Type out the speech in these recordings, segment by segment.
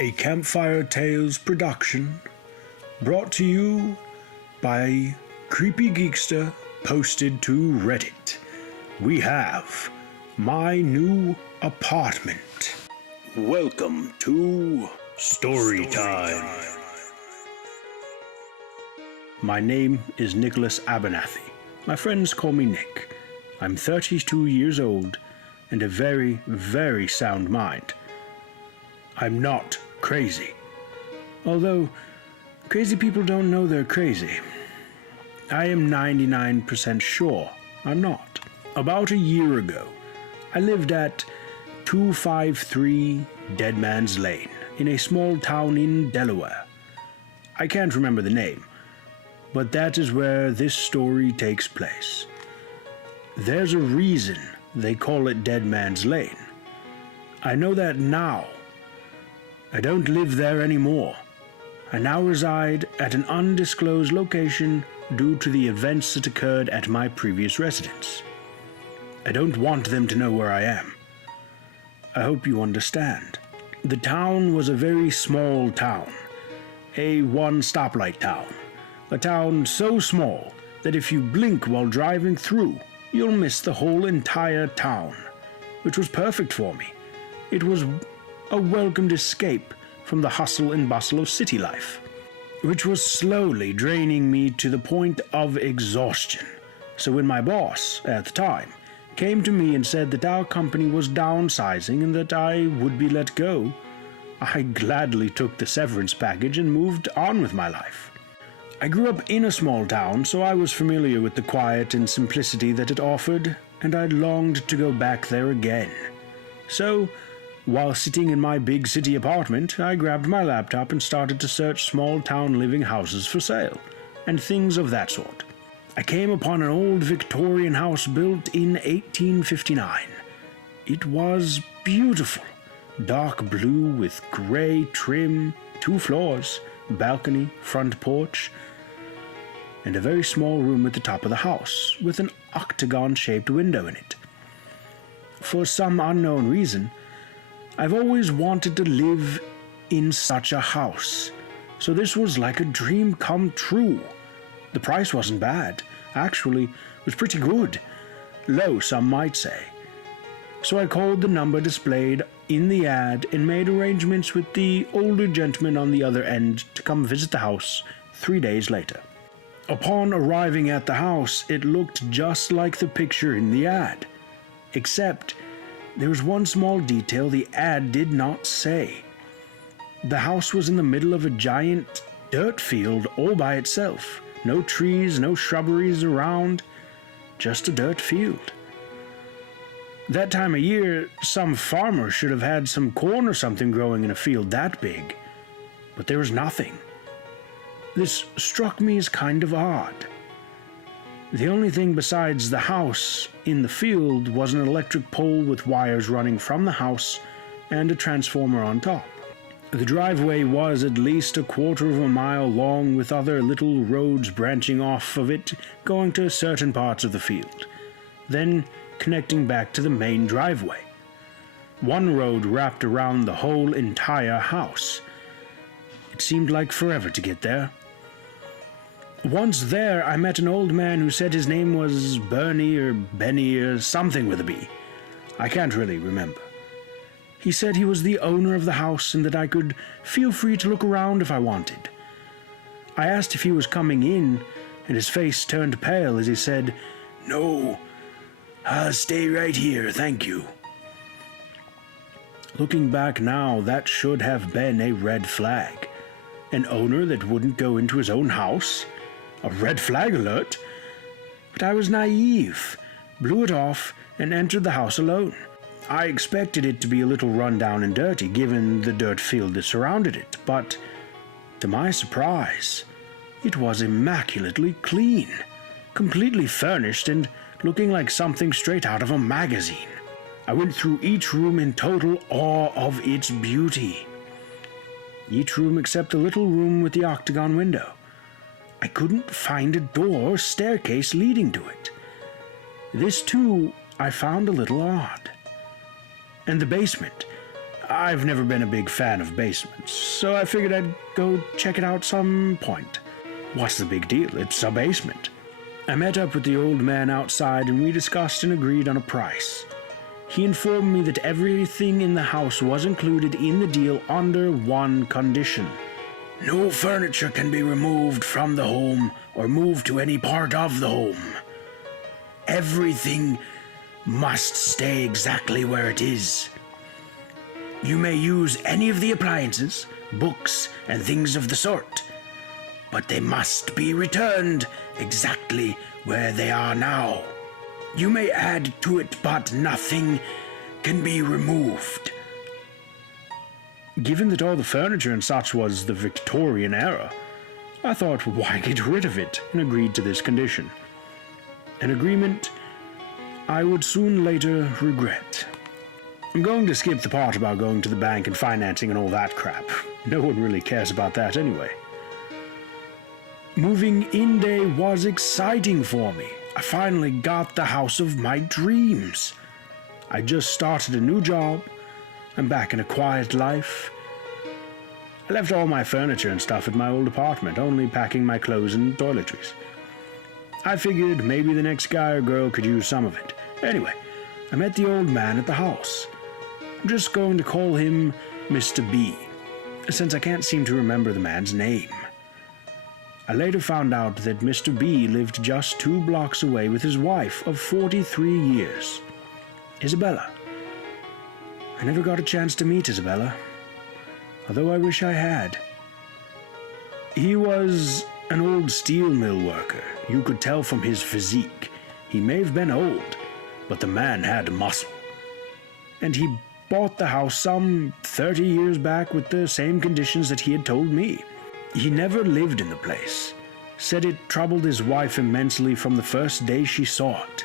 A Campfire Tales production, brought to you by CreepyGeeska, posted to Reddit. We have My New Apartment. Welcome to Story Time. My name is Nicholas Abernathy. My friends call me Nick. I'm 32 years old and a very, very sound mind. I'm not crazy. Although, crazy people don't know they're crazy. I am 99% sure I'm not. About a year ago, I lived at 253 Dead Man's Lane in a small town in Delaware. I can't remember the name, but that is where this story takes place. There's a reason they call it Dead Man's Lane. I know that now. I don't live there anymore. I now reside at an undisclosed location due to the events that occurred at my previous residence. I don't want them to know where I am. I hope you understand. The town was a very small town, a one-stoplight town. A town so small that if you blink while driving through, you'll miss the whole entire town, which was perfect for me. It was a welcomed escape from the hustle and bustle of city life, which was slowly draining me to the point of exhaustion. So when my boss, at the time, came to me and said that our company was downsizing and that I would be let go, I gladly took the severance package and moved on with my life. I grew up in a small town, so I was familiar with the quiet and simplicity that it offered, and I longed to go back there again. So, while sitting in my big city apartment, I grabbed my laptop and started to search small-town living houses for sale, and things of that sort. I came upon an old Victorian house built in 1859. It was beautiful, dark blue with gray trim, 2 floors, balcony, front porch, and a very small room at the top of the house, with an octagon-shaped window in it. For some unknown reason, I've always wanted to live in such a house, so this was like a dream come true. The price wasn't bad, actually, it was pretty good. Low, some might say. So I called the number displayed in the ad and made arrangements with the older gentleman on the other end to come visit the house 3 days later. Upon arriving at the house, it looked just like the picture in the ad, except there was one small detail the ad did not say. The house was in the middle of a giant dirt field all by itself. No trees, no shrubberies around, just a dirt field. That time of year, some farmer should have had some corn or something growing in a field that big, but there was nothing. This struck me as kind of odd. The only thing besides the house in the field was an electric pole with wires running from the house and a transformer on top. The driveway was at least 1/4 mile long, with other little roads branching off of it going to certain parts of the field, then connecting back to the main driveway. One road wrapped around the whole entire house. It seemed like forever to get there. Once there, I met an old man who said his name was Bernie or Benny or something with a B. I can't really remember. He said he was the owner of the house and that I could feel free to look around if I wanted. I asked if he was coming in, and his face turned pale as he said, "No, I'll stay right here, thank you." Looking back now, that should have been a red flag. An owner that wouldn't go into his own house? A red flag alert? But I was naive, blew it off, and entered the house alone. I expected it to be a little run down and dirty, given the dirt field that surrounded it, but to my surprise, it was immaculately clean, completely furnished and looking like something straight out of a magazine. I went through each room in total awe of its beauty. Each room except the little room with the octagon window. I couldn't find a door or staircase leading to it. This, too, I found a little odd. And the basement, I've never been a big fan of basements, so I figured I'd go check it out some point. What's the big deal? It's a basement. I met up with the old man outside and we discussed and agreed on a price. He informed me that everything in the house was included in the deal under one condition. No furniture can be removed from the home or moved to any part of the home. Everything must stay exactly where it is. You may use any of the appliances, books, and things of the sort, but they must be returned exactly where they are now. You may add to it, but nothing can be removed. Given that all the furniture and such was the Victorian era, I thought, why get rid of it, and agreed to this condition. An agreement I would soon later regret. I'm going to skip the part about going to the bank and financing and all that crap. No one really cares about that anyway. Moving in day was exciting for me. I finally got the house of my dreams. I just started a new job. I'm back in a quiet life. I left all my furniture and stuff at my old apartment, only packing my clothes and toiletries. I figured maybe the next guy or girl could use some of it. Anyway, I met the old man at the house. I'm just going to call him Mr. B, since I can't seem to remember the man's name. I later found out that Mr. B lived just 2 blocks away with his wife of 43 years, Isabella. I never got a chance to meet Isabella, although I wish I had. He was an old steel mill worker. You could tell from his physique. He may have been old, but the man had muscle. And he bought the house some 30 years back with the same conditions that he had told me. He never lived in the place. Said it troubled his wife immensely from the first day she saw it.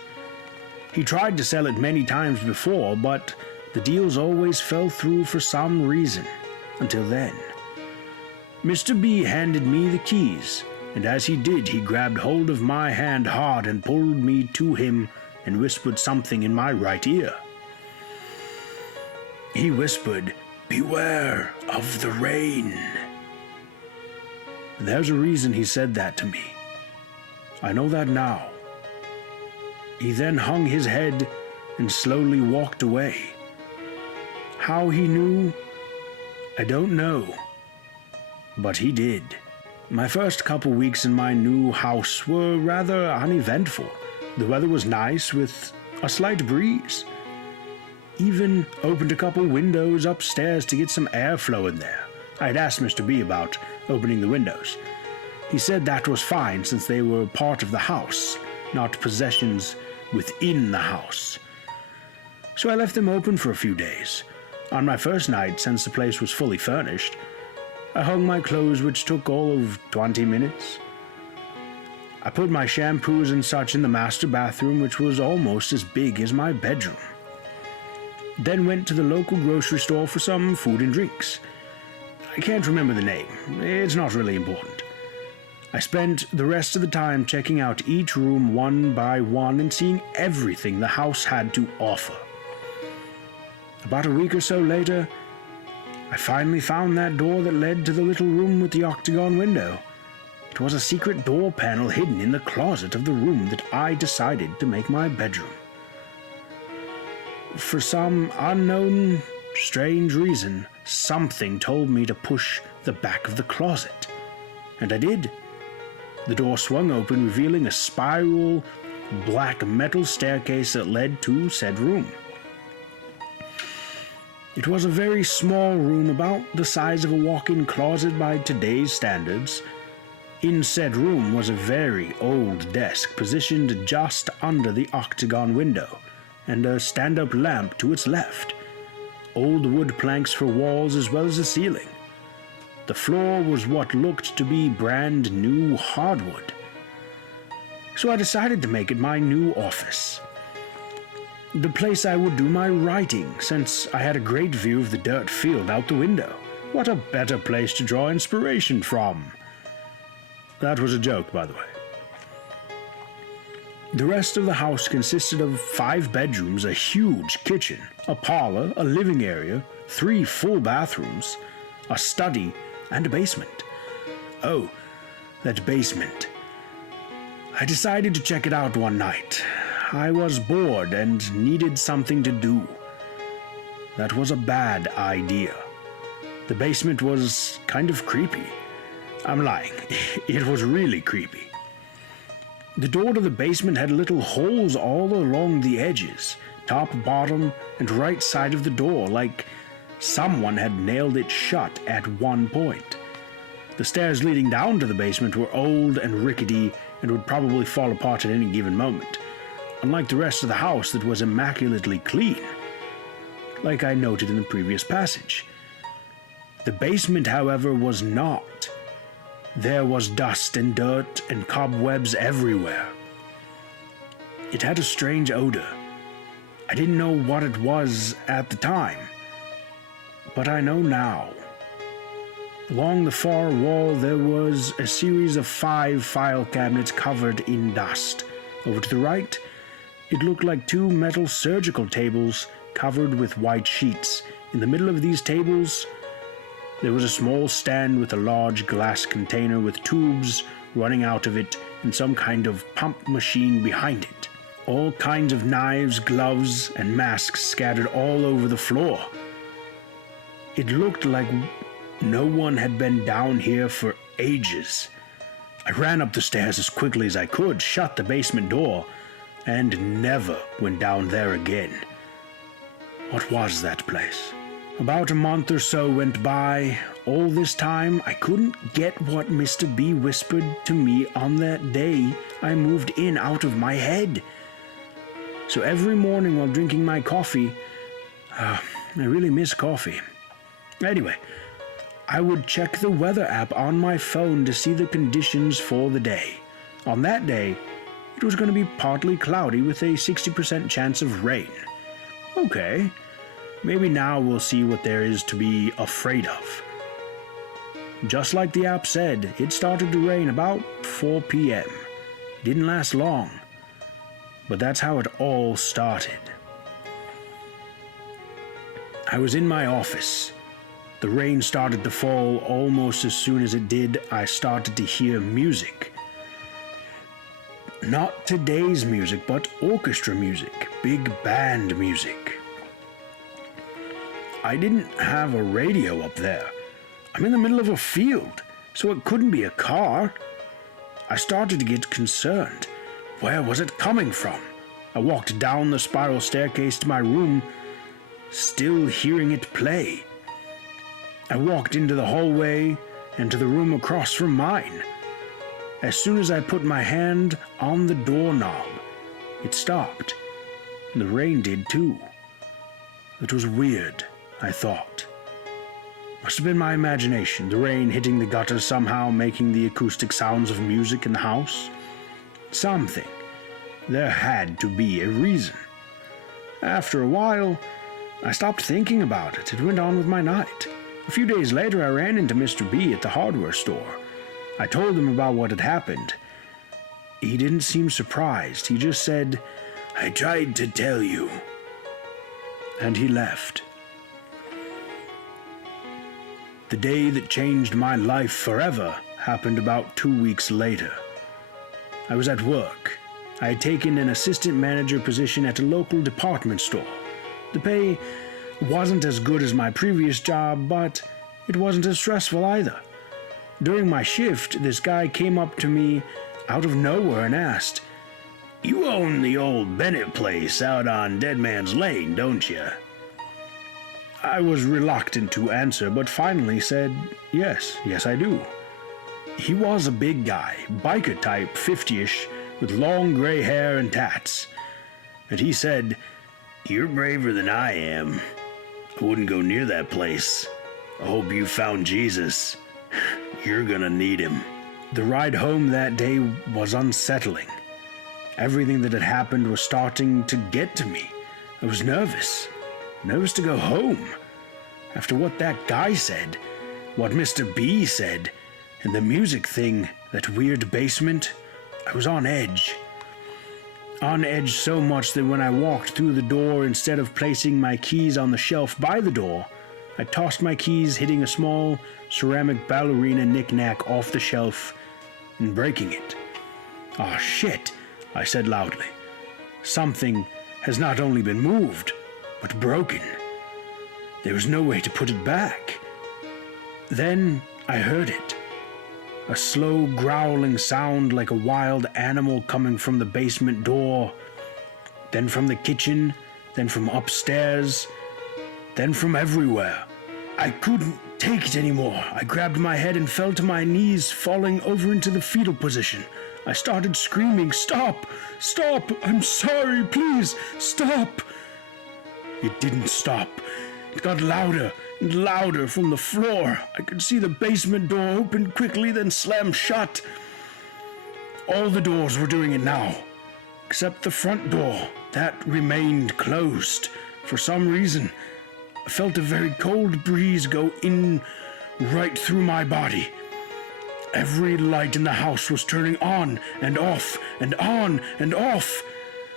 He tried to sell it many times before, but the deals always fell through for some reason, until then. Mr. B handed me the keys, and as he did, he grabbed hold of my hand hard and pulled me to him and whispered something in my right ear. He whispered, "Beware of the rain." There's a reason he said that to me. I know that now. He then hung his head and slowly walked away. How he knew, I don't know, but he did. My first couple weeks in my new house were rather uneventful. The weather was nice with a slight breeze. Even opened a couple windows upstairs to get some airflow in there. I had asked Mr. B about opening the windows. He said that was fine since they were part of the house, not possessions within the house. So I left them open for a few days. On my first night, since the place was fully furnished, I hung my clothes, which took all of 20 minutes. I put my shampoos and such in the master bathroom, which was almost as big as my bedroom. Then went to the local grocery store for some food and drinks. I can't remember the name. It's not really important. I spent the rest of the time checking out each room one by one and seeing everything the house had to offer. About a week or so later, I finally found that door that led to the little room with the octagon window. It was a secret door panel hidden in the closet of the room that I decided to make my bedroom. For some unknown, strange reason, something told me to push the back of the closet, and I did. The door swung open, revealing a spiral black metal staircase that led to said room. It was a very small room, about the size of a walk-in closet by today's standards. In said room was a very old desk positioned just under the octagon window, and a stand-up lamp to its left. Old wood planks for walls as well as the ceiling. The floor was what looked to be brand new hardwood. So I decided to make it my new office. The place I would do my writing, since I had a great view of the dirt field out the window. What a better place to draw inspiration from? That was a joke, by the way. The rest of the house consisted of 5 bedrooms, a huge kitchen, a parlor, a living area, 3 full bathrooms, a study, and a basement. Oh, that basement. I decided to check it out one night. I was bored and needed something to do. That was a bad idea. The basement was kind of creepy. I'm lying. It was really creepy. The door to the basement had little holes all along the edges, top, bottom, and right side of the door, like someone had nailed it shut at one point. The stairs leading down to the basement were old and rickety and would probably fall apart at any given moment, unlike the rest of the house that was immaculately clean, like I noted in the previous passage. The basement, however, was not. There was dust and dirt and cobwebs everywhere. It had a strange odor. I didn't know what it was at the time, but I know now. Along the far wall there was a series of 5 file cabinets covered in dust. Over to the right, it looked like 2 metal surgical tables covered with white sheets. In the middle of these tables, there was a small stand with a large glass container with tubes running out of it and some kind of pump machine behind it. All kinds of knives, gloves, and masks scattered all over the floor. It looked like no one had been down here for ages. I ran up the stairs as quickly as I could, shut the basement door, and never went down there again. What was that place? About a month or so went by. All this time, I couldn't get what Mr. B whispered to me on that day I moved in out of my head. So every morning while drinking my coffee, I really miss coffee. Anyway, I would check the weather app on my phone to see the conditions for the day. On that day, it was going to be partly cloudy with a 60% chance of rain. Okay. Maybe now we'll see what there is to be afraid of. Just like the app said, it started to rain about 4 p.m. It didn't last long, but that's how it all started. I was in my office. The rain started to fall almost as soon as it did. I started to hear music. Not today's music, but orchestra music, big band music. I didn't have a radio up there. I'm in the middle of a field, so it couldn't be a car. I started to get concerned. Where was it coming from? I walked down the spiral staircase to my room, still hearing it play. I walked into the hallway and to the room across from mine. As soon as I put my hand on the doorknob, it stopped, and the rain did too. It was weird, I thought. Must have been my imagination, the rain hitting the gutters somehow making the acoustic sounds of music in the house. Something. There had to be a reason. After a while, I stopped thinking about it. It went on with my night. A few days later, I ran into Mr. B at the hardware store. I told him about what had happened. He didn't seem surprised. He just said, "I tried to tell you." And he left. The day that changed my life forever happened about 2 weeks later. I was at work. I had taken an assistant manager position at a local department store. The pay wasn't as good as my previous job, but it wasn't as stressful either. During my shift, this guy came up to me out of nowhere and asked, "You own the old Bennett place out on Dead Man's Lane, don't you?" I was reluctant to answer, but finally said, yes I do. He was a big guy, biker type, 50-ish, with long gray hair and tats. And he said, "You're braver than I am. I wouldn't go near that place. I hope you found Jesus. You're gonna need him." The ride home that day was unsettling. Everything that had happened was starting to get to me. I was nervous to go home. After what that guy said, what Mr. B said, and the music thing, that weird basement, I was on edge. on edge so much that when I walked through the door, instead of placing my keys on the shelf by the door, I tossed my keys, hitting a small ceramic ballerina knick-knack off the shelf and breaking it. "Ah, shit," I said loudly. "Something has not only been moved, but broken. There was no way to put it back." Then I heard it. A slow growling sound like a wild animal coming from the basement door, then from the kitchen, then from upstairs, then from everywhere. I couldn't take it anymore. I grabbed my head and fell to my knees, falling over into the fetal position. I started screaming, "Stop! Stop! I'm sorry, please, stop!" It didn't stop. It got louder and louder from the floor. I could see the basement door open quickly, then slam shut. All the doors were doing it now, except the front door. That remained closed. For some reason, I felt a very cold breeze go in right through my body. Every light in the house was turning on and off and on and off.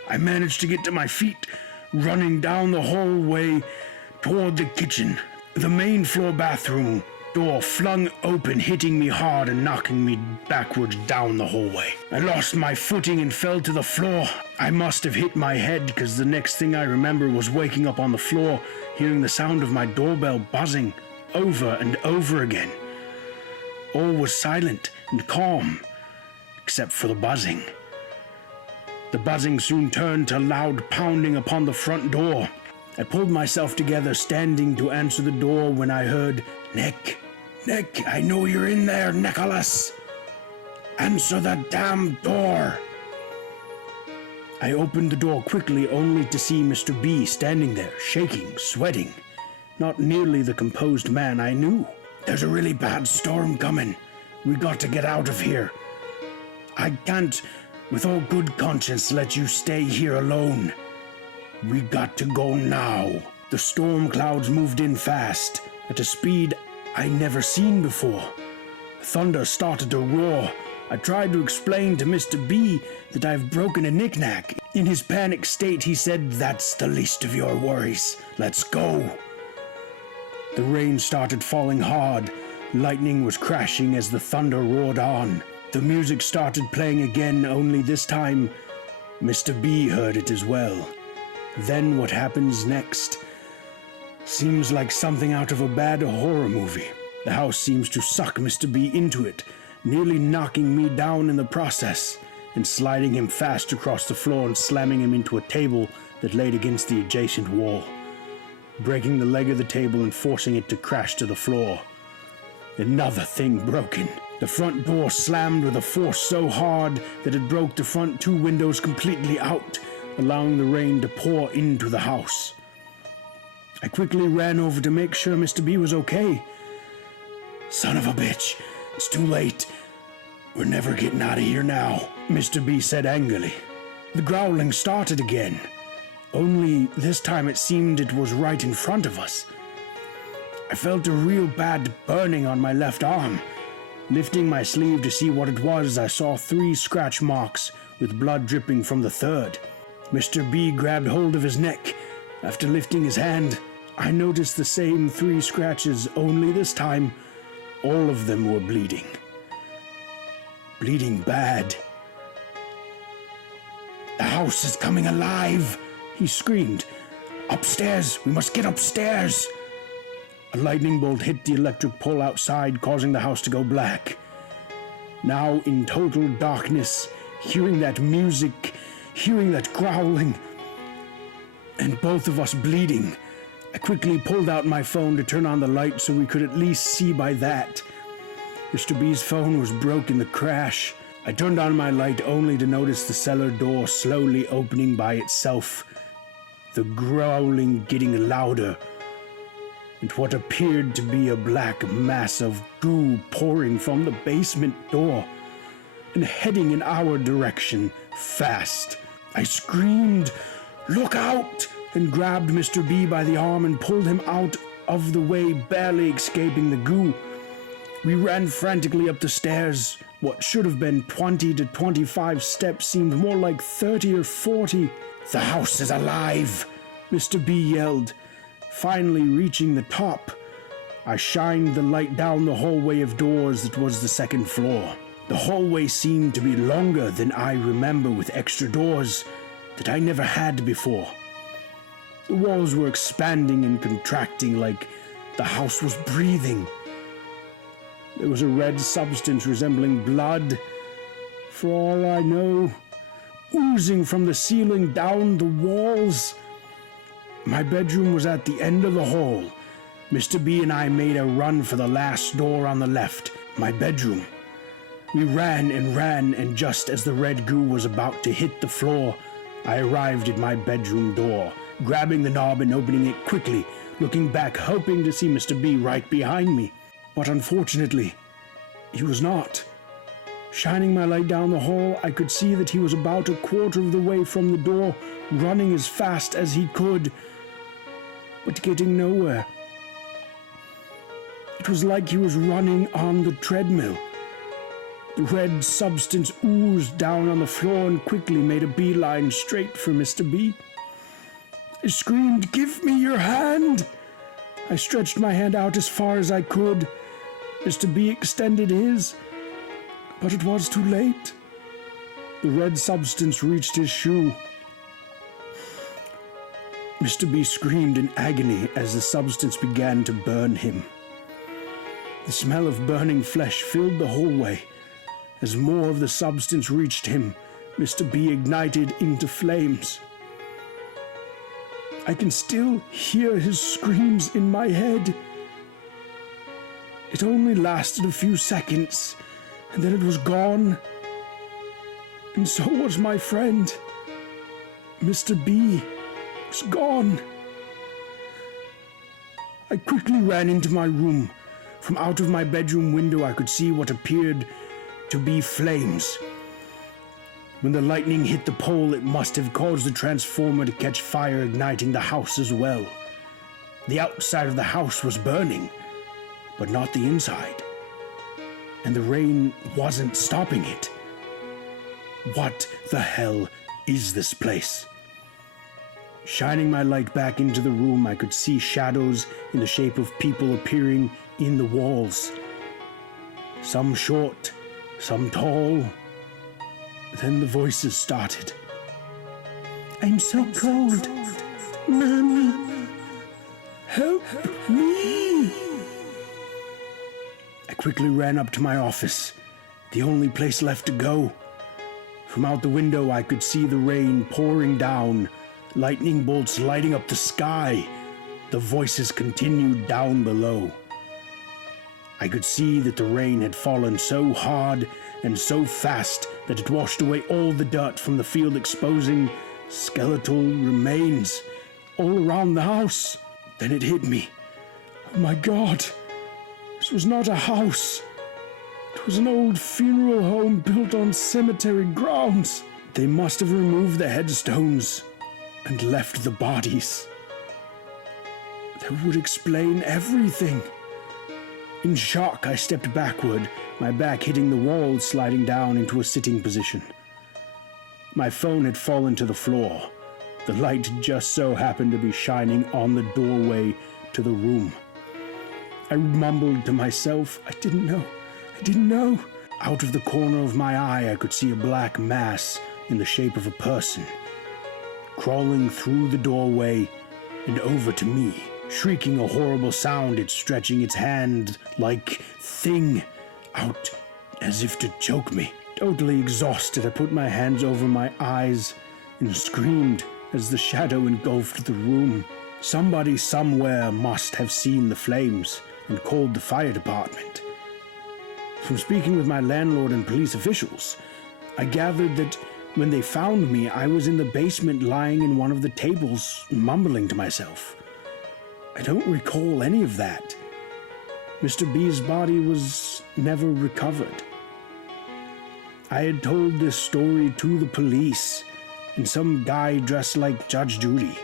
I managed to get to my feet, running down the hallway toward the kitchen. The main floor bathroom door flung open, hitting me hard and knocking me backwards down the hallway. I lost my footing and fell to the floor. I must have hit my head, because the next thing I remember was waking up on the floor, hearing the sound of my doorbell buzzing over and over again. All was silent and calm, except for the buzzing. The buzzing soon turned to loud pounding upon the front door. I pulled myself together, standing to answer the door, when I heard, "Nick, Nick, I know you're in there, Nicholas. Answer the damn door." I opened the door quickly, only to see Mr. B standing there, shaking, sweating. Not nearly the composed man I knew. "There's a really bad storm coming. We got to get out of here. I can't, with all good conscience, let you stay here alone. We got to go now." The storm clouds moved in fast, at a speed I never seen before. Thunder started to roar. I tried to explain to Mr. B that I've broken a knick-knack. In his panic state, he said, "That's the least of your worries. Let's go." The rain started falling hard. Lightning was crashing as the thunder roared on. The music started playing again, only this time Mr. B heard it as well. Then what happens next seems like something out of a bad horror movie. The house seems to suck Mr. B into it, nearly knocking me down in the process, and sliding him fast across the floor and slamming him into a table that laid against the adjacent wall, breaking the leg of the table and forcing it to crash to the floor. Another thing broken. The front door slammed with a force so hard that it broke the front two windows completely out, allowing the rain to pour into the house. I quickly ran over to make sure Mr. B was okay. "Son of a bitch, it's too late. We're never getting out of here now," Mr. B said angrily. The growling started again, only this time it seemed it was right in front of us. I felt a real bad burning on my left arm. Lifting my sleeve to see what it was, I saw 3 scratch marks with blood dripping from the third. Mr. B grabbed hold of his neck. After lifting his hand, I noticed the same 3 scratches, only this time, all of them were bleeding. Bleeding bad. "The house is coming alive!" he screamed. "Upstairs! We must get upstairs!" A lightning bolt hit the electric pole outside, causing the house to go black. Now, in total darkness, hearing that music, hearing that growling, and both of us bleeding, I quickly pulled out my phone to turn on the light so we could at least see by that. Mr. B's phone was broke in the crash. I turned on my light only to notice the cellar door slowly opening by itself, the growling getting louder, and what appeared to be a black mass of goo pouring from the basement door and heading in our direction fast. I screamed, "Look out!" and grabbed Mr. B by the arm and pulled him out of the way, barely escaping the goo. We ran frantically up the stairs, What should have been 20 to 25 steps seemed more like 30 or 40. "The house is alive!" Mr. B yelled. Finally reaching the top, I shined the light down the hallway of doors that was the second floor. The hallway seemed to be longer than I remember, with extra doors that I never had before. The walls were expanding and contracting like the house was breathing. There was a red substance resembling blood, for all I know, oozing from the ceiling down the walls. My bedroom was at the end of the hall. Mr. B and I made a run for the last door on the left, my bedroom. We ran, and just as the red goo was about to hit the floor, I arrived at my bedroom door, grabbing the knob and opening it quickly, looking back, hoping to see Mr. B right behind me. But unfortunately, he was not. Shining my light down the hall, I could see that he was about a quarter of the way from the door, running as fast as he could, but getting nowhere. It was like he was running on the treadmill. The red substance oozed down on the floor and quickly made a beeline straight for Mr. B. I screamed, "Give me your hand!" I stretched my hand out as far as I could. Mr. B extended his, but it was too late. The red substance reached his shoe. Mr. B screamed in agony as the substance began to burn him. The smell of burning flesh filled the hallway. As more of the substance reached him, Mr. B ignited into flames. I can still hear his screams in my head. It only lasted a few seconds, and then it was gone. And so was my friend. Mr. B was gone. I quickly ran into my room. From out of my bedroom window, I could see what appeared to be flames. When the lightning hit the pole, it must have caused the transformer to catch fire, igniting the house as well. The outside of the house was burning, but not the inside. And the rain wasn't stopping it. What the hell is this place? Shining my light back into the room, I could see shadows in the shape of people appearing in the walls. Some short, some tall. Then the voices started. "I'm so cold. Mommy, help me." I quickly ran up to my office, the only place left to go. From out the window, I could see the rain pouring down, lightning bolts lighting up the sky. The voices continued down below. I could see that the rain had fallen so hard and so fast that it washed away all the dirt from the field, exposing skeletal remains all around the house. Then it hit me. Oh my God, this was not a house. It was an old funeral home built on cemetery grounds. They must have removed the headstones and left the bodies. That would explain everything. In shock, I stepped backward, my back hitting the wall, sliding down into a sitting position. My phone had fallen to the floor. The light just so happened to be shining on the doorway to the room. I mumbled to myself, I didn't know. Out of the corner of my eye, I could see a black mass in the shape of a person, crawling through the doorway and over to me. Shrieking a horrible sound, it stretching its hand-like thing out as if to choke me. Totally exhausted, I put my hands over my eyes and screamed as the shadow engulfed the room. Somebody somewhere must have seen the flames and called the fire department. From speaking with my landlord and police officials, I gathered that when they found me, I was in the basement lying in one of the tables, mumbling to myself. I don't recall any of that. Mr. B's body was never recovered. I had told this story to the police and some guy dressed like Judge Judy,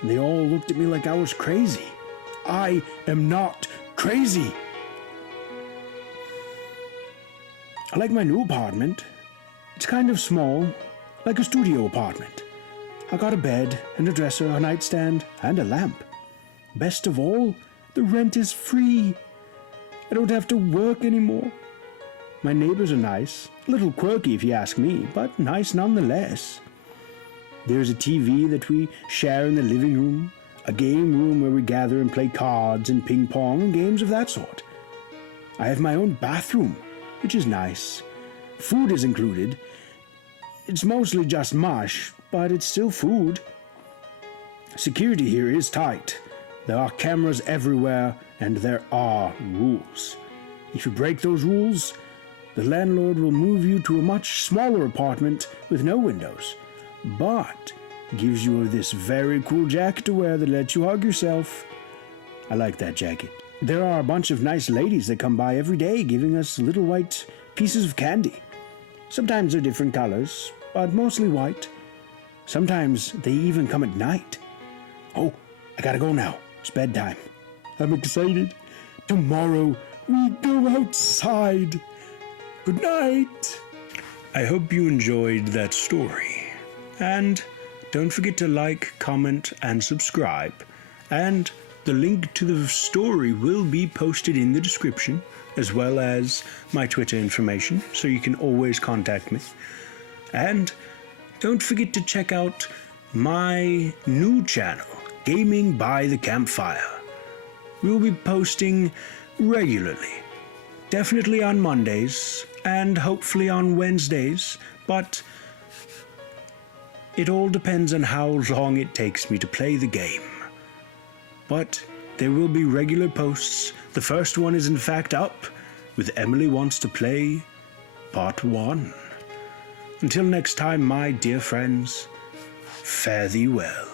and they all looked at me like I was crazy. I am not crazy. I like my new apartment. It's kind of small, like a studio apartment. I got a bed and a dresser, a nightstand, and a lamp. Best of all, the rent is free. I don't have to work anymore. My neighbors are nice, a little quirky if you ask me, but nice nonetheless. There's a TV that we share in the living room, a game room where we gather and play cards and ping pong and games of that sort. I have my own bathroom, which is nice. Food is included. It's mostly just mush, but it's still food. Security here is tight. There are cameras everywhere, and there are rules. If you break those rules, the landlord will move you to a much smaller apartment with no windows, but gives you this very cool jacket to wear that lets you hug yourself. I like that jacket. There are a bunch of nice ladies that come by every day giving us little white pieces of candy. Sometimes they're different colors, but mostly white. Sometimes they even come at night. Oh, I gotta go now. It's bedtime. I'm excited. Tomorrow we go outside. Good night. I hope you enjoyed that story. And don't forget to like, comment, and subscribe. And the link to the story will be posted in the description, as well as my Twitter information, so you can always contact me. And don't forget to check out my new channel, Gaming by the Campfire. We'll be posting regularly, definitely on Mondays, and hopefully on Wednesdays, but it all depends on how long it takes me to play the game. But there will be regular posts. The first one is in fact up, with Emily Wants to Play Part 1. Until next time, my dear friends, fare thee well.